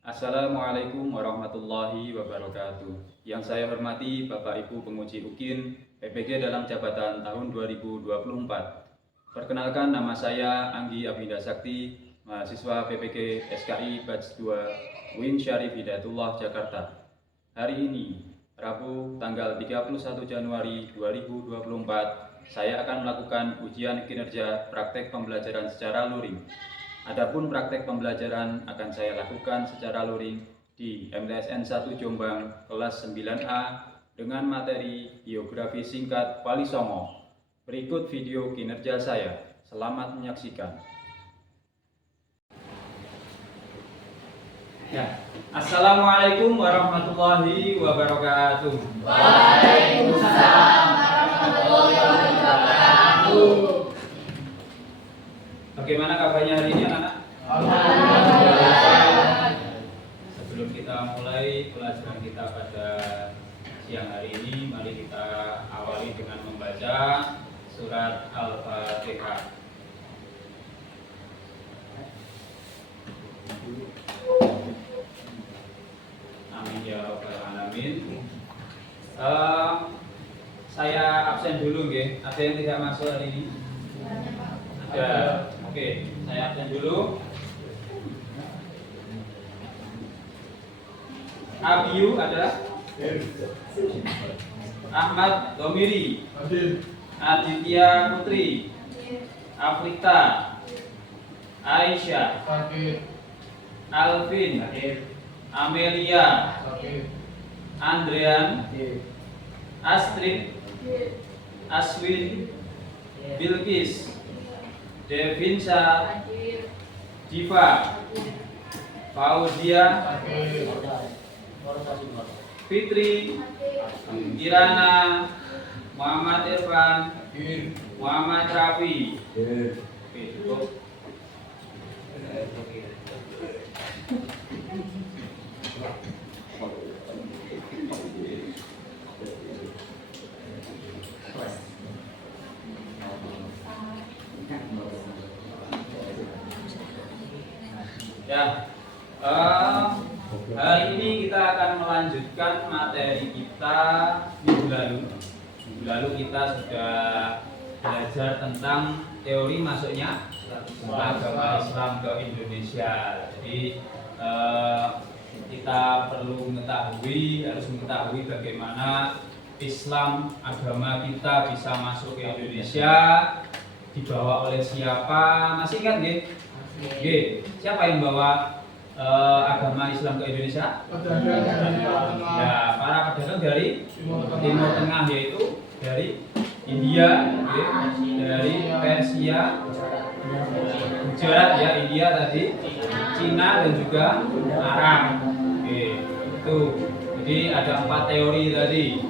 Assalamualaikum warahmatullahi wabarakatuh. Yang saya hormati Bapak Ibu Penguji UKIN PPG dalam jabatan tahun 2024. Perkenalkan, nama saya Anggi Abinda Sakti, mahasiswa PPG SKI Batch 2 UIN Syarif Hidayatullah Jakarta. Hari ini, Rabu tanggal 31 Januari 2024, saya akan melakukan ujian kinerja praktek pembelajaran secara luring. Adapun praktek pembelajaran akan saya lakukan secara luring di MTSN 1 Jombang kelas 9A dengan materi biografi singkat Wali Songo. Berikut video kinerja saya. Selamat menyaksikan. Ya. Assalamualaikum warahmatullahi wabarakatuh. Waalaikumsalam warahmatullahi wabarakatuh. Bagaimana kabarnya hari ini, anak-anak? Alhamdulillah. Sebelum kita mulai pelajaran kita pada siang hari ini, mari kita awali dengan membaca surat Al-Fatihah. Amin ya rabbal alamin. Saya absen dulu, nggih. Ada yang tidak masuk hari ini? Ada. Oke, saya absen dulu. Abiyu ada? Ahmad Domiri. Aditya Putri. Afrita. Aisyah. Alvin. Amelia. Andrean. Astrid. Aswin. Bilkis. Devinsa. Diva. Fauzia. Fitri. Kirana. Muhammad Irfan. Muhammad Rafi. Oke, cukup. Ya, hari ini kita akan melanjutkan materi kita minggu lalu. Minggu lalu kita sudah belajar tentang teori masuknya agama Islam ke Indonesia. Jadi kita perlu harus mengetahui bagaimana Islam agama kita bisa masuk ke Indonesia, dibawa oleh siapa? Masih ingat nggih? Oke, siapa yang bawa agama Islam ke Indonesia? Ya, para pedagang dari Timur Tengah, yaitu dari India, dari Persia, Gujarat ya, India tadi, Cina dan juga Arab. Oke, itu. Jadi ada 4 teori tadi.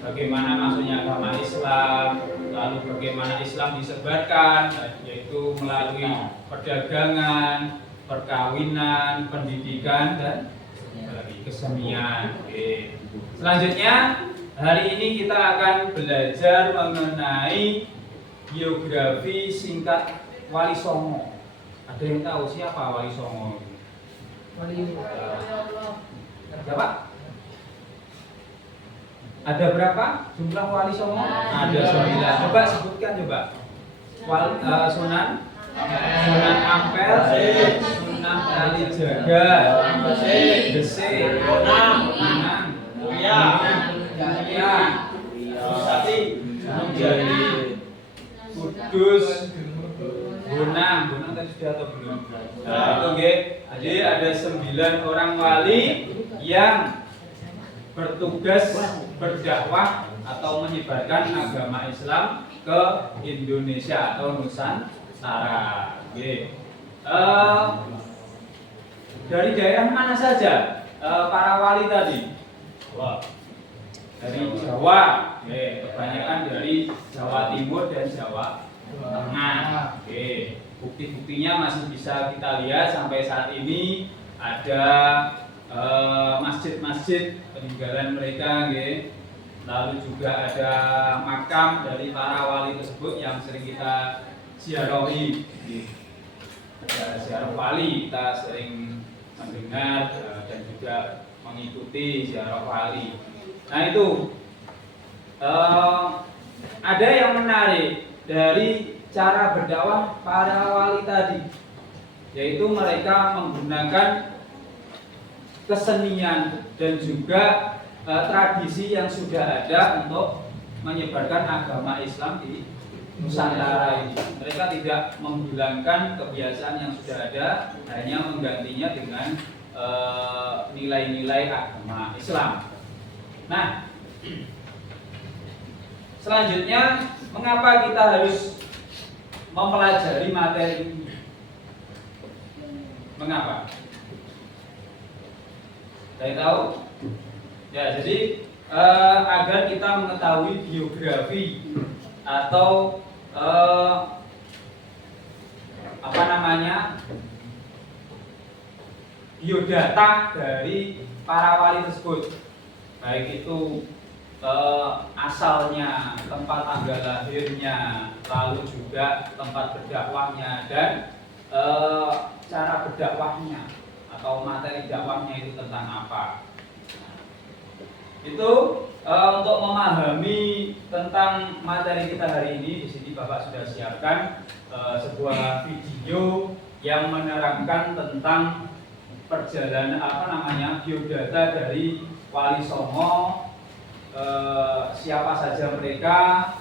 Bagaimana masuknya agama Islam, lalu bagaimana Islam disebarkan, yaitu melalui perdagangan, perkawinan, pendidikan, dan kesenian. Oke. Selanjutnya, hari ini kita akan belajar mengenai biografi singkat Wali Songo. Ada yang tahu siapa Wali Songo? Siapa? Ada berapa jumlah Wali Songo? Ada 9. Coba sebutkan coba. Sunan Ampel, Sunan Kalijaga, Gresik, Minang, Mulia, Jati, Kudus, Bonang tadi sudah atau belum? Nah, itu nggih. Jadi ada 9 orang wali yang bertugas berdakwah atau menyebarkan agama Islam ke Indonesia atau Nusantara. Oke. Dari daerah mana saja para wali tadi? Dari Jawa. Oke. Kebanyakan dari Jawa Timur dan Jawa Tengah. Oke. Bukti-buktinya masih bisa kita lihat sampai saat ini. Ada masjid-masjid peninggalan mereka, nggih. Lalu juga ada makam dari para wali tersebut yang sering kita ziarahi. ziarah wali, kita sering mendengar dan juga mengikuti ziarah wali. Nah itu ada yang menarik dari cara berdakwah para wali tadi, yaitu mereka menggunakan kesenian dan juga tradisi yang sudah ada untuk menyebarkan agama Islam di Nusantara ini. Mereka tidak menghilangkan kebiasaan yang sudah ada, hanya menggantinya dengan nilai-nilai agama Islam. Nah, selanjutnya, mengapa kita harus mempelajari materi ini? Mengapa? Saya tahu? Ya, jadi agar kita mengetahui biografi atau biodata dari para wali tersebut, baik itu asalnya, tempat tanggal lahirnya, lalu juga tempat berdakwahnya dan cara berdakwahnya atau materi dakwahnya itu tentang apa. Itu untuk memahami tentang materi kita hari ini, di sini Bapak sudah siapkan sebuah video yang menerangkan tentang perjalanan biodata dari Wali Songo, siapa saja mereka.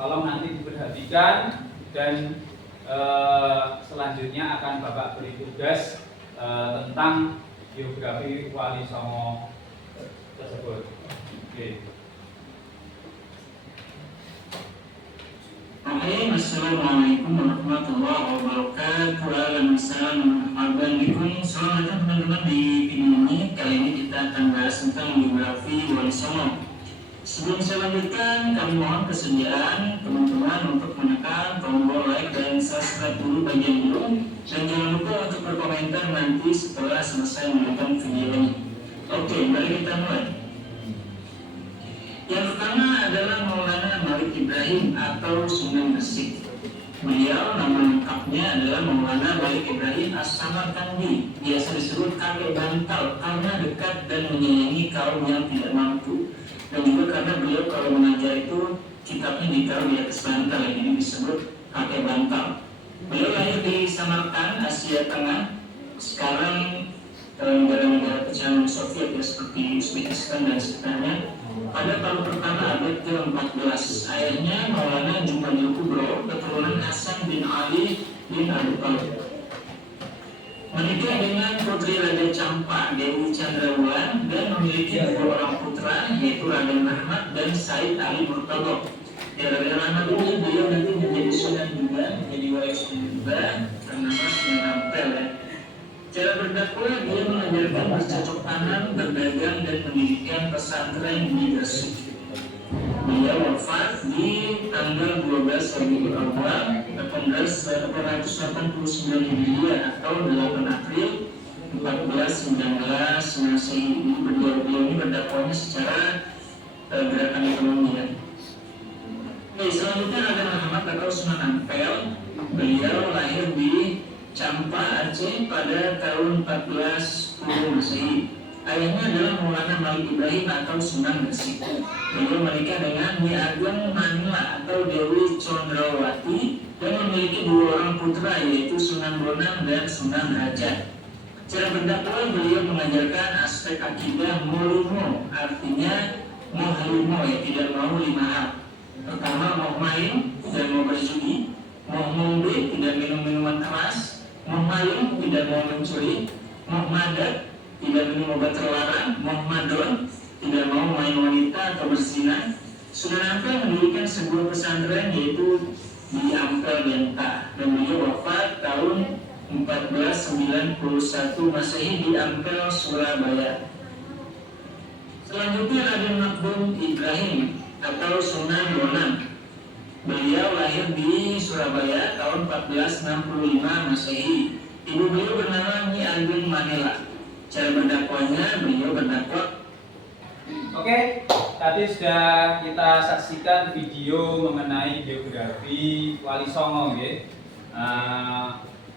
Tolong nanti diperhatikan dan selanjutnya akan Bapak beri tugas tentang biografi Wali Songo tersebut. Oke. Assalamualaikum warahmatullahi wabarakatuh. Assalamualaikum bikum. Selamat datang teman-teman di video ini. Kali ini kita akan bahas tentang biografi Wali Songo. Sebelum saya lanjutkan, kami mohon kesediaan teman-teman untuk menekan tombol like dan subscribe dulu bagian dulu, dan jangan lupa untuk berkomentar nanti setelah selesai menonton video ini. Oke, mari kita mulai. Yang pertama adalah Maulana Malik Ibrahim atau Sunan Gresik. Beliau nama lengkapnya adalah Maulana Malik Ibrahim As-Samarkandi, biasa disebut kakek bantal karena dekat dan menyayangi kaum yang tidak mampu, dan juga karena beliau kalau mengajar itu kitabnya ditaruh di atas bantal, jadi disebut kakek bantal. Beliau lahir di Samarkand, Asia Tengah, sekarang negara-negara pecahan Soviet ya, seperti Uzbekistan dan sekitarnya, pada tahun pertama abad ke-14. Ayahnya Maulana Jumanil Kubro, keturunan Hasan bin Ali bin Abi Thalib. Menikah dengan putri Raja Campa, Dewi Chandrawulan, dan memiliki dua orang putra, yaitu Raden Rahmat dan Said Ali Murtado. Ya, Raden Rahmat ini beliau nanti menjadi sunan juga, menjadi wali sunan juga, karena masih nampel ya. Cara berdakwah, dia mengajarkan bercocok tanam, berdagang, dan mendirikan pesantren di Gresik. Beliau wafat di tanggal 12 Rabiul Awal 1889 Hijriah atau 8 April 1419 Masehi. Beliau ini berdakwahnya secara gerakan ekonomi ya. Selanjutnya ada Muhammad atau Sunan Ampel. Beliau lahir di Campa, Aceh pada tahun 1410 Masehi. Ayahnya adalah Maulana Malik Ibrahim atau Sunan Gresik. Beliau menikah dengan Nyi Ageng Manila atau Dewi Condrawati dan memiliki dua orang putra, yaitu Sunan Bonang dan Sunan Raja. Cara berdakwah, beliau mengajarkan aspek akidah molimo, artinya mau halimo ya, tidak mau lima hal. Pertama, mau main, tidak mau berjudi; mau ngombe, tidak minum minuman keras; mau maling, tidak mau mencuri; mau madat, tidak minum obat terlarang; mau madon, tidak mau main wanita atau berzina. Sunan Ampel mendirikan sebuah pesantren, yaitu di Ampel Benta, dan beliau wafat tahun 1491 Masehi di Ampel, Surabaya. Selanjutnya Raden Makdum Ibrahim atau Sunan Bonang. Beliau lahir di Surabaya tahun 1465 Masehi. Ibu beliau bernama Nyi Ageng Manila. Cara berdakwahnya, beliau berdakwah. Oke, tadi sudah kita saksikan video mengenai biografi Wali Songo, ya.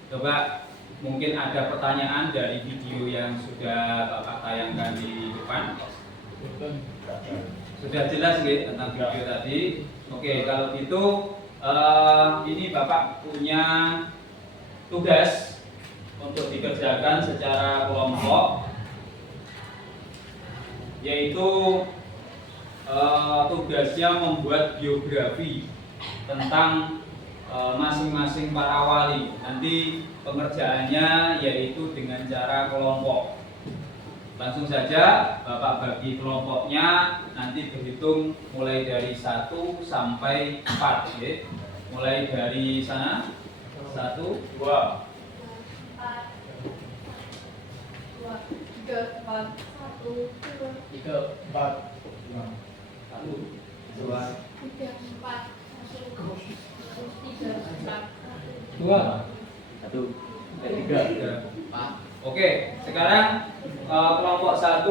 Coba mungkin ada pertanyaan dari video yang sudah Bapak tayangkan di depan. Sudah jelas nggih tentang video tadi. Oke, kalau gitu ini Bapak punya tugas untuk dikerjakan secara kelompok, yaitu tugasnya membuat biografi tentang masing-masing para wali. Nanti pengerjaannya yaitu dengan cara kelompok. Langsung saja Bapak bagi kelompoknya, nanti berhitung mulai dari 1 sampai 4 ya. Mulai dari sana 1, 2, 4, 3, 4, 1, 2, 3, 4, 1, 2, 3, 4, 1, 2, 3, 4, 1, 3, 4. Oke, sekarang kelompok 1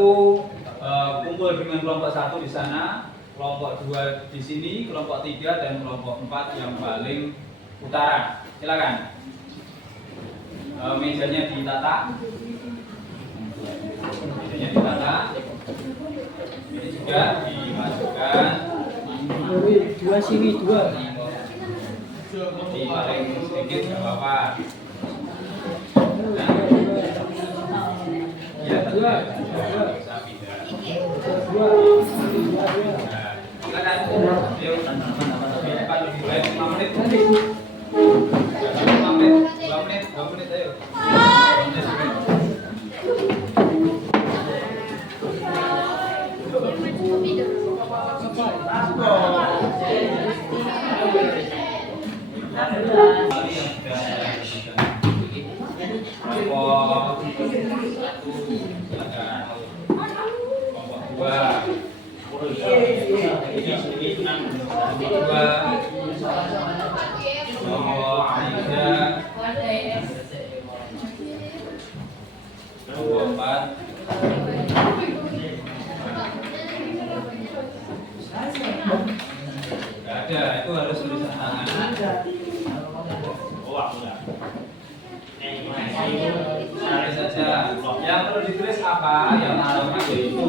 kumpul dengan kelompok 1 di sana, kelompok 2 di sini, kelompok 3 dan kelompok 4 yang paling utara. Silakan. Mejanya ditata. Mejanya ditata. Ini juga dimasukkan. dua sini, 2. Di paling sedikit nggak apa-apa. Ya, dua. Bisa pindah. Silakan. Yuk. Depan lebih baik 5 menit. 5 menit. 2 menit ayo. 2 menit. Ada, itu harus tulisan tangan. Oh, aku enggak. Cari saja. Yang perlu ditulis apa? Yang pertama yaitu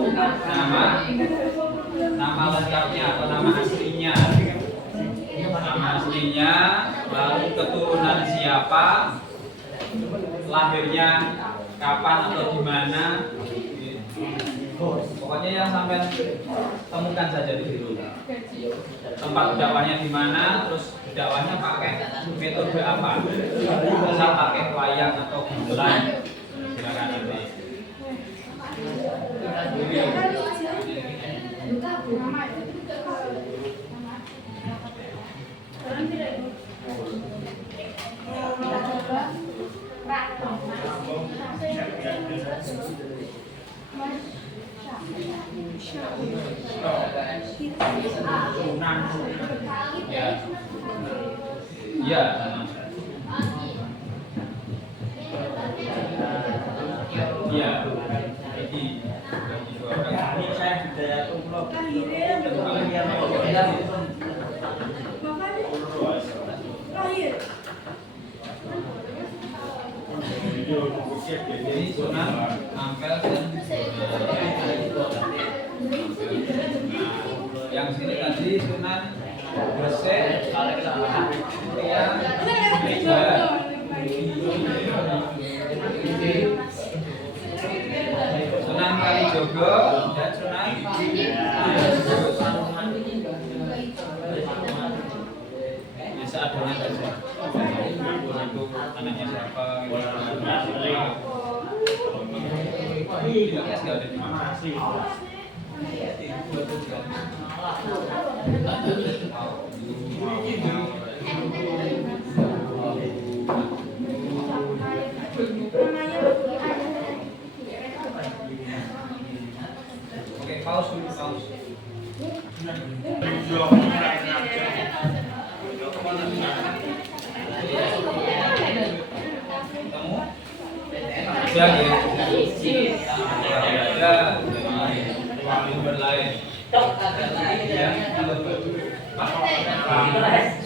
nama lengkapnya atau nama aslinya. Nama aslinya, lalu keturunan siapa, lahirnya kapan atau di mana. Pokoknya yang sampai temukan saja di situ. Tempat dakwahnya di mana, terus dakwahnya pakai metode apa? Bisa pakai wayang atau gamelan. Silakan nanti. Ya. Ya. Jadi ini saya sudah tunggu. Jadi sunan ampel dan yang sini tadi sunan Gresik, kemudian Meja, Sunan Kalijogo dan Sunan bisa adanya saja. Itu anaknya siapa? Tidak ada di mana sih? Oke, pause dulu, pause. Kamu? Ya, ada sumber lain. Ya,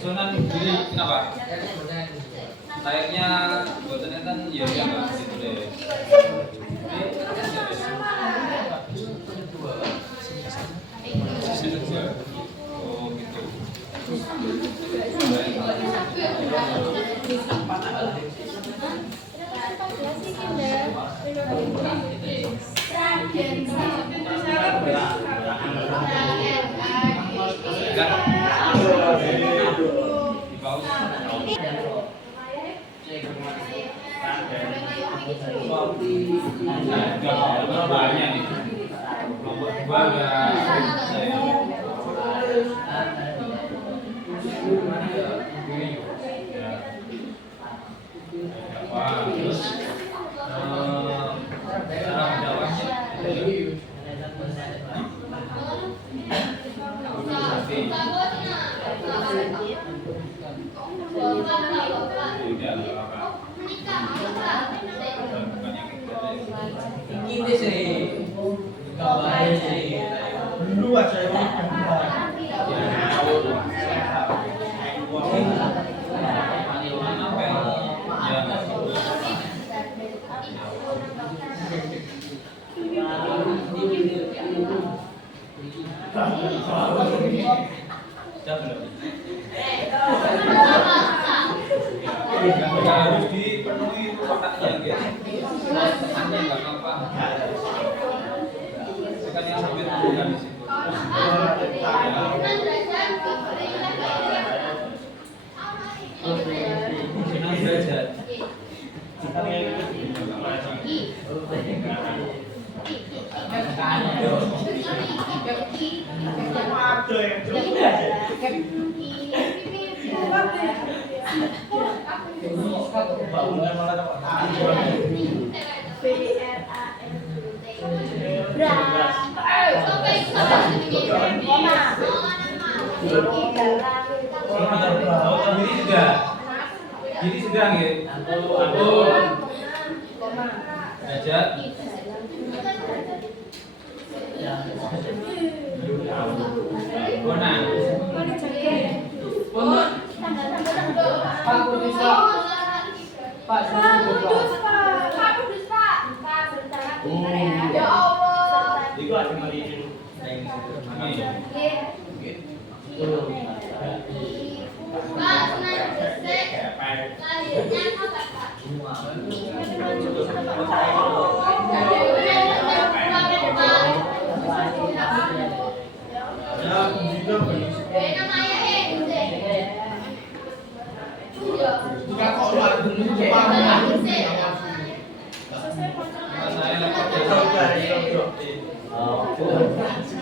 Sunan Giri kenapa? layaknya buatannya kan ya nggak gitu deh. Sisi dua. Oh gitu. Banyak nih. Nomor 2 udah terus cara menjawabnya Ini sih kabarnya sih luas saya nggak harus dipenuhi kotaknya gitu. Hanya nggak apa-apa. Sekarang yang sampai bukan di situ. Senang belajar. Jadi sudah gitu. Belajar. Bona. Itu ada mari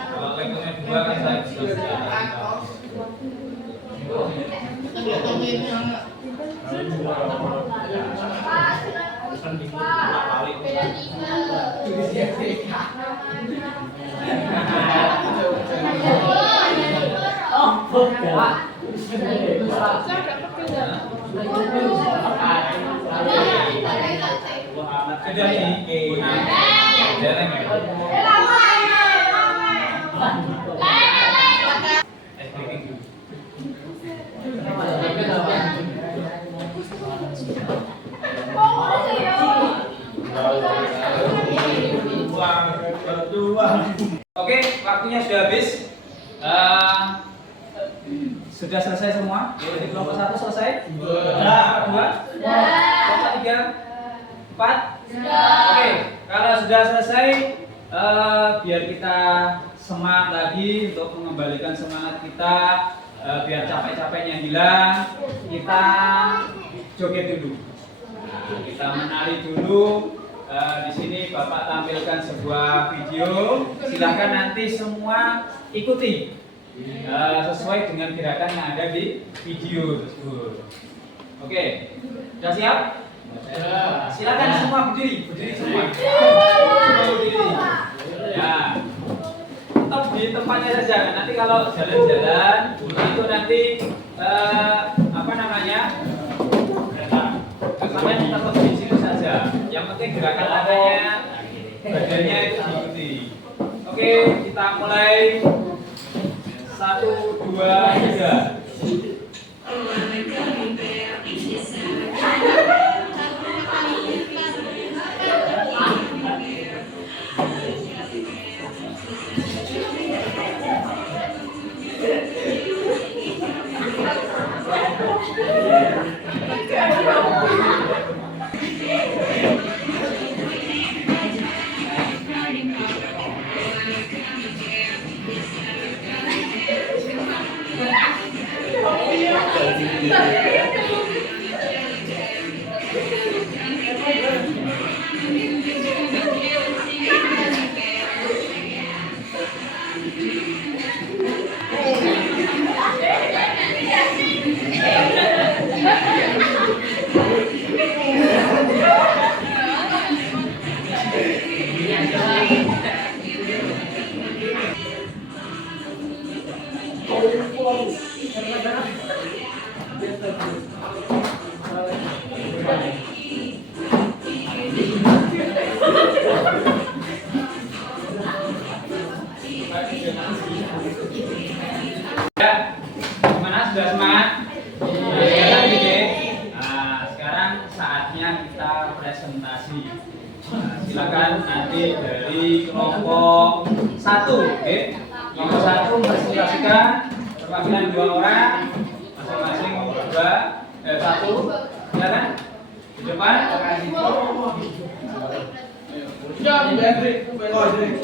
Kalau levelnya 2 kan saya bisa sudah nih, jarang ya. Oke, waktunya sudah habis. Sudah selesai semua? Jadi kelompok 1 selesai? Kelompok 2? Kelompok 3? 4? Oke, kalau sudah selesai, biar kita semangat lagi untuk mengembalikan semangat kita, biar capek-capeknya hilang, kita joget dulu. Kita menari dulu. Di sini Bapak tampilkan sebuah video. Silahkan nanti semua ikuti sesuai dengan gerakan yang ada di video tersebut. Oke, sudah siap? Silakan semua berdiri semua. Berdiri. Ya, tetap di tempatnya saja. Nanti kalau jalan-jalan itu nanti apa namanya? Kalian tetap di situ saja. Yang penting gerakan adanya, badannya itu diikuti. Oke, kita mulai. 1, 2, 3. presentasi. Nah, silakan nanti dari kelompok 1, oke? Kelompok 1 presentasikan perwakilan 2 orang, masing-masing 1. Silakan di depan. Siap, Hendrik. Oh, Hendrik.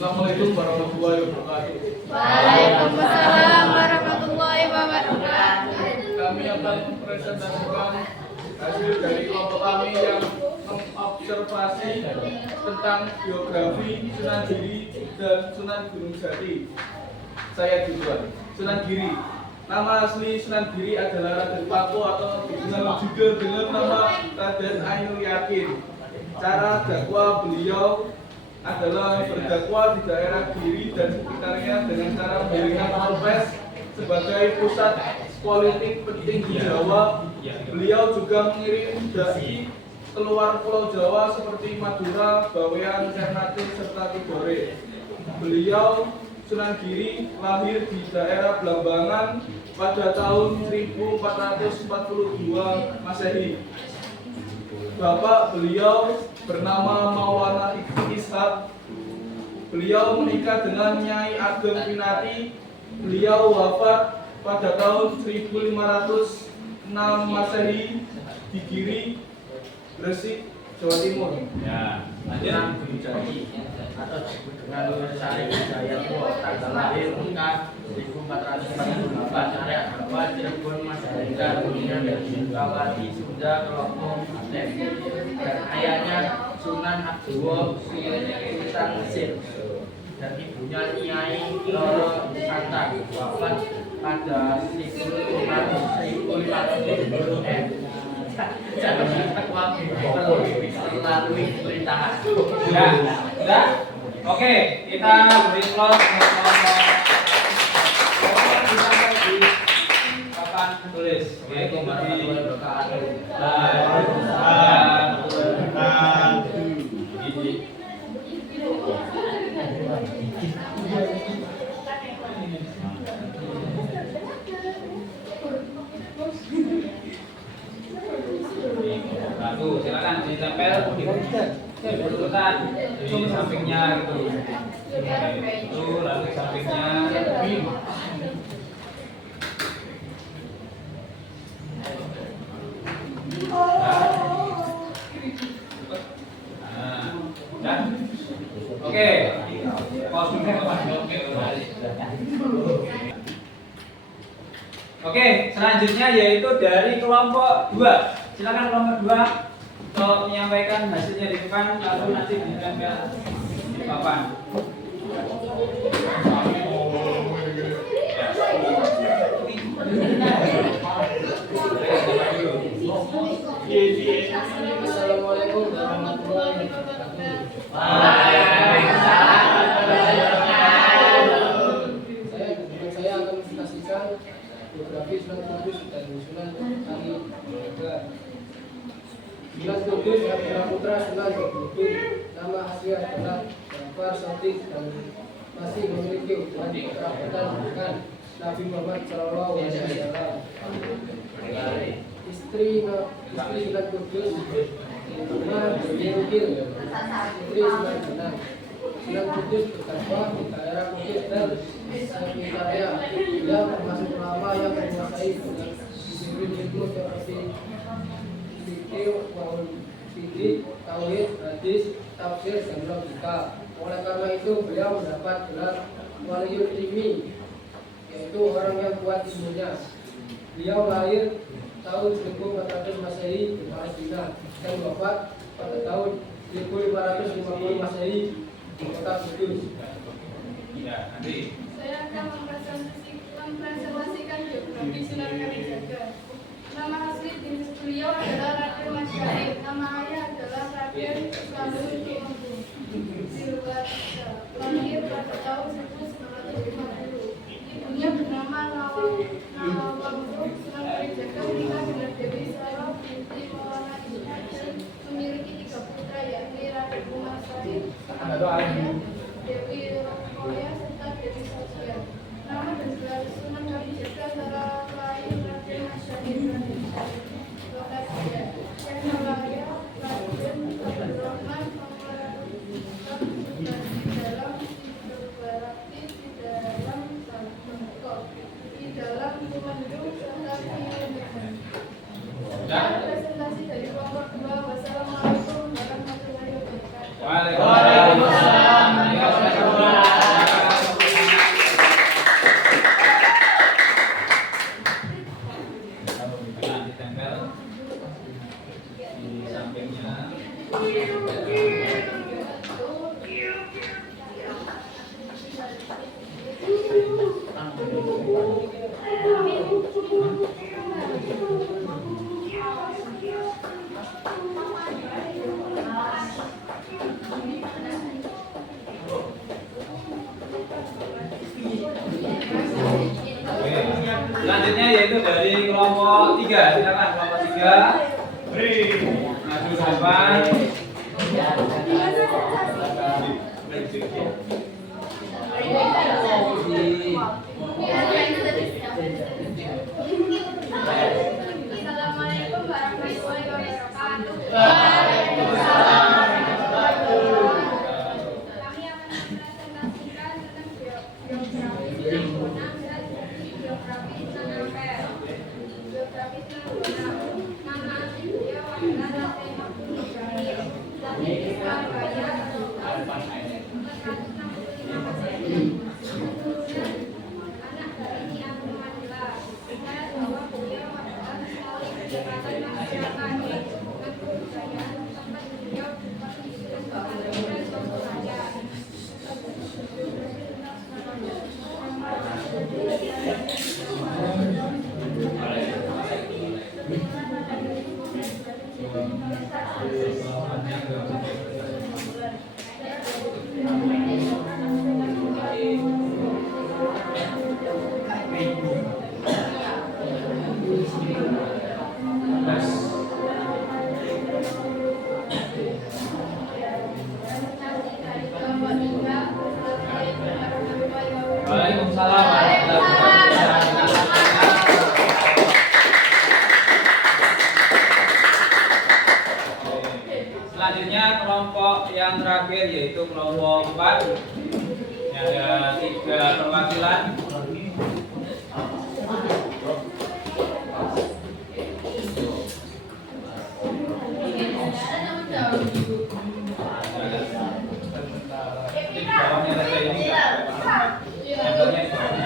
Assalamualaikum warahmatullahi wabarakatuh. Waalaikumsalam warahmatullahi wabarakatuh. Kami akan mempresentasikan hasil dari kelompok kami yang mengobservasi tentang biografi Sunan Giri dan Sunan Gunung Jati. Saya duluan. Sunan Giri. Nama asli Sunan Giri adalah Raden Paku atau dikenal juga dengan nama Raden Ainul Yakin. Cara dakwah beliau adalah berdakwah di daerah Giri dan sekitarnya dengan cara mendirikan Polres sebagai pusat politik penting di Jawa. Beliau juga mengirim dai keluar Pulau Jawa seperti Madura, Bawean, Ternate, serta Tidore. Beliau Sunan Giri lahir di daerah Blambangan pada tahun 1442 Masehi. Bapak beliau bernama Maulana Ishak. Beliau menikah dengan Nyai Ageng Pinati. Beliau wafat pada tahun 1506 Masehi di Giri, Gresik, Jawa Timur. Ya, Sunan Gunung Jati atau disebut dengan Sari Hidayat tanggal lahir 1448 area Jawa, Cirebon, Majalengka, kemudian dari Sukawati, Sunda, Kelopong, Aceh, dan ayahnya Sunan Abdullah Sultan Mesir dan ibunya Nyai Loro Santa wafat pada 1500 melalui pemerintahan. Sudah? Oke, kita beri slot untuk kelompok di papan tulis. Oke, Warahmatullahi wabarakatuh. Satu, silakan ditempel di urutan di sampingnya gitu. Itu lalu sampingnya. Dan oke, kostumnya Oke, selanjutnya yaitu dari kelompok 2. Silakan kelompok 2 untuk menyampaikan hasilnya di depan lalu nanti ditempel di papan. Assalamualaikum warahmatullahi wabarakatuh. Saya akan mempresentasikan biografi Sunan Kudus dan Sunan Kalijaga. Sunan Kudus adalah putra Sunan Kudus. Nama asli adalah Jafar Shadiq dan masih memiliki hubungan kekerabatan dengan Nabi Muhammad SAW. Istri Sunan Kudus bernama Yengkil, istri Sunan Bonang. Sunan Kudus berdakwah di daerah Kudus dan sekitarnya. Dia termasuk ulama yang menguasai dengan disiplin ilmu seperti fikih, tauhid, hadis, tafsir, dan logika. Oleh karena itu beliau mendapat gelar Waliul Ilmi, yaitu orang yang kuat ilmunya. Beliau lahir tahun 1400 Masehi di Palestina dan wafat pada tahun 1550 Masehi di kota Kudus. Ya, nanti. Saya akan mempresentasikan biografi Sunan Kalijaga. Nama asli beliau adalah Raden Mas Syarif. Nama ayah adalah Raden Islamul Tumenggung. Lahir pada tahun 1950. Ibunya bernama Nawang Sunan gereja menikah dengan Dewi Saro binti Maulana Ishak dan memiliki 3 putra yakni Raden Umar Said, Dewi Rokoya serta Dewi Sofia. Nama dan gelar Sunan Kalijaga antara lain Raden Masyahid, Raden Syahid, Lokasiya, Syekh Malaya, Raden Abdurrahman, Pangararukan, dan di dalam Sidobarati, di dalam Bangkok, di dalam Tumandung, serta Piyonegan. Presentasi dari kelompok 2. Wassalamualaikum warahmatullahi wabarakatuh. Waalaikumsalam. Ditempel di sampingnya. Selanjutnya yaitu dari kelompok 3. Silakan kelompok 3. Maju ke depan. Assalamualaikum warahmatullahi wabarakatuh. Kami akan mempresentasikan tentang biografi Sunan Bonang dan biografi Sunan Ampel. Biografi Sunan Bonang. Nama asli beliau adalah Raden Abdul Ibrahim. Lahir di Surabaya tahun 465 Masehi. Keturunan anak dari Ki Ageng Madila. Saya bahwa beliau adalah sekali pendekatan masyarakat dengan kebudayaan tempat beliau berpartisipasi dan Surabaya. Waalaikumsalam warahmatullahi wabarakatuh. Selanjutnya kelompok yang terakhir yaitu kelompok 4. Ada 3 perwakilan. Di bawahnya saja ini. Tempelnya di bawah.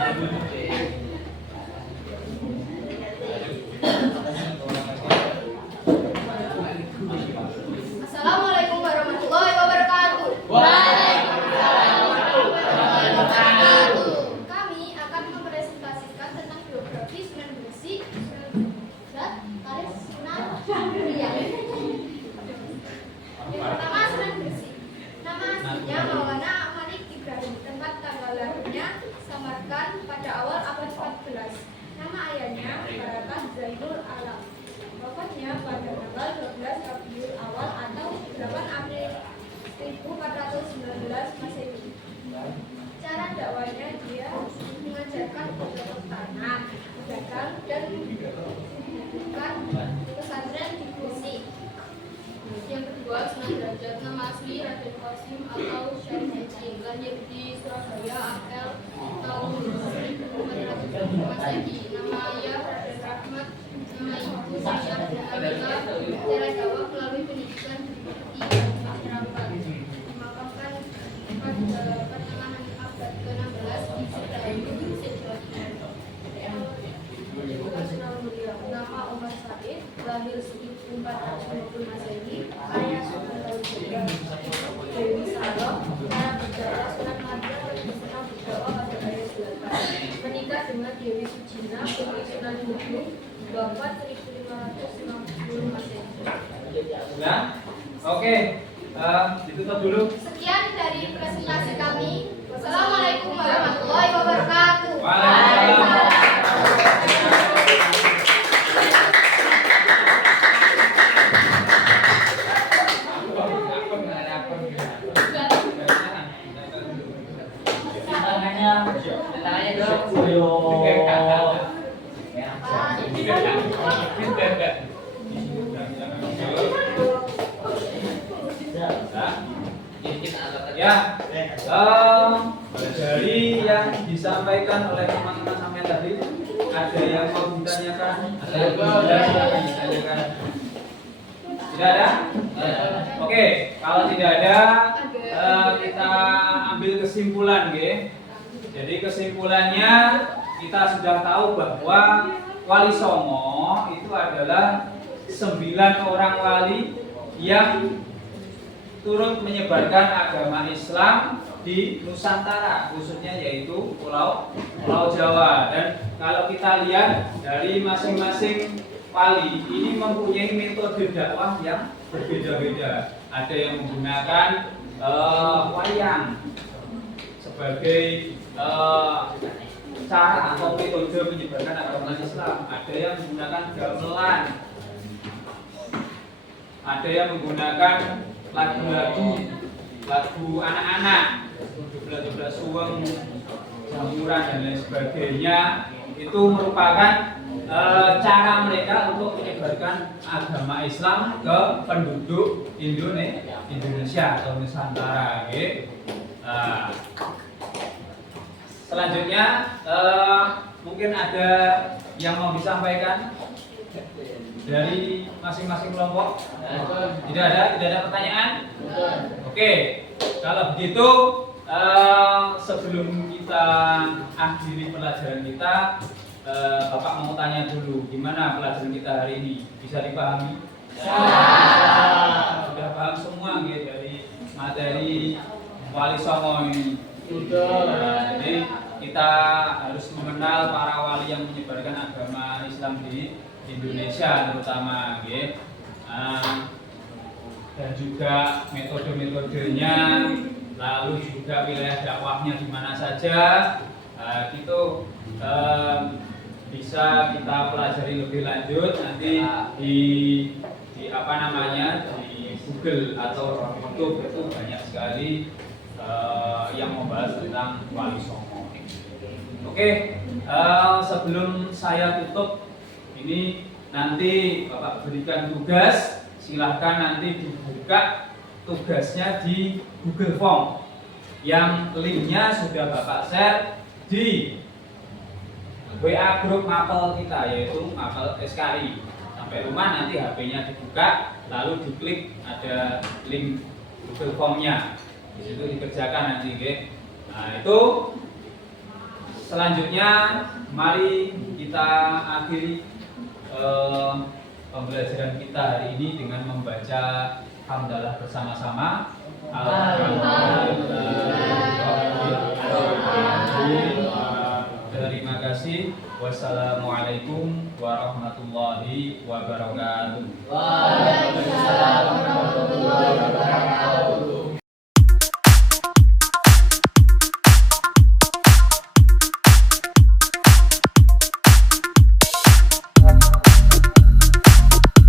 Assalamualaikum warahmatullahi wabarakatuh. Kami akan mempresentasikan tentang biografi Sunan Gresik, Sunan Budat, Kalis Sunan Muria. Yang pertama Sunan Gresik. Nama aslinya Maulana Malik Ibrahim. Tempat tanggal lahirnya Samarkand pada awal abad 14. Nama ayahnya Barakat Zainul Alam. Wafatnya pada tanggal 12 Rabiul Awal atau 8 April 1419 Masehi. Cara dakwahnya dia mengajarkan bercocok tanam, berdagang dan mendirikan pesantren di Gresik. Yang kedua Sunan Derajat. Nama asli Raden Qasim atau Syekh Haji. Lahir di Surabaya April tahun 1400 Masehi. Nama ayah Raden Rahmat. Nama ibu Syekh Abdullah. Cara dakwah melalui pendidikan berbukti dan masyarakat. Dimakamkan pada pertengahan abad ke-16 di Sidoarjo, Jawa Timur. Nama Umar Said, lahir 1420 Masehi, ayah Sunan Kalijaga, Dewi Saro, cara berdakwah Sunan Madya tradisional berdakwah pada ayah 8. Menikah dengan Dewi Sujina, putri Sunan Hudung, wafat 1560 Masehi. Ya, oke. Ditutup dulu. Sekian dari presentasi kami. Wassalamualaikum warahmatullahi wabarakatuh. Waalaikumsalam. Ya. Dari yang disampaikan oleh teman-teman sampai tadi, ada yang mau ditanyakan? Ada yang mau ditanyakan? Tidak ada? Oke, kalau tidak ada, kita ambil kesimpulan, oke? Jadi kesimpulannya kita sudah tahu bahwa Wali Songo itu adalah 9 orang wali yang turut menyebarkan agama Islam di Nusantara, khususnya yaitu Pulau Jawa. Dan kalau kita lihat dari masing-masing wali ini mempunyai metode dakwah yang berbeda-beda. Ada yang menggunakan wayang sebagai cara atau metode menyebarkan agama Islam. Ada yang menggunakan gamelan, ada yang menggunakan lagu anak-anak, jublah suweng, jamuran dan lain sebagainya. Itu merupakan cara mereka untuk menyebarkan agama Islam ke penduduk Indonesia atau Nusantara. Selanjutnya mungkin ada yang mau disampaikan dari masing-masing kelompok? Tidak ada pertanyaan? Oke, kalau begitu sebelum kita akhiri pelajaran kita, Bapak mau tanya dulu, gimana pelajaran kita hari ini? Bisa dipahami? Sudah paham semua gitu, dari materi Wali Songo ini. Jadi kita harus mengenal para wali yang menyebarkan agama Islam di Indonesia terutama, dan juga metode-metodenya, lalu juga wilayah dakwahnya di mana saja. Itu bisa kita pelajari lebih lanjut nanti di Google atau di YouTube. Itu banyak sekali yang membahas tentang Wali Songo. Oke, sebelum saya tutup ini, nanti Bapak berikan tugas, silahkan nanti dibuka tugasnya di Google Form yang linknya sudah Bapak share di WA grup mapel kita, yaitu mapel SKI. Sampai rumah nanti HP-nya dibuka, lalu diklik ada link Google Form-nya, di situ dikerjakan nanti, oke? Nah itu selanjutnya mari kita akhiri pembelajaran kita hari ini dengan membaca hamdalah bersama-sama. Terima kasih. Wassalamualaikum warahmatullahi wabarakatuh. Waalaikumsalam warahmatullahi wabarakatuh.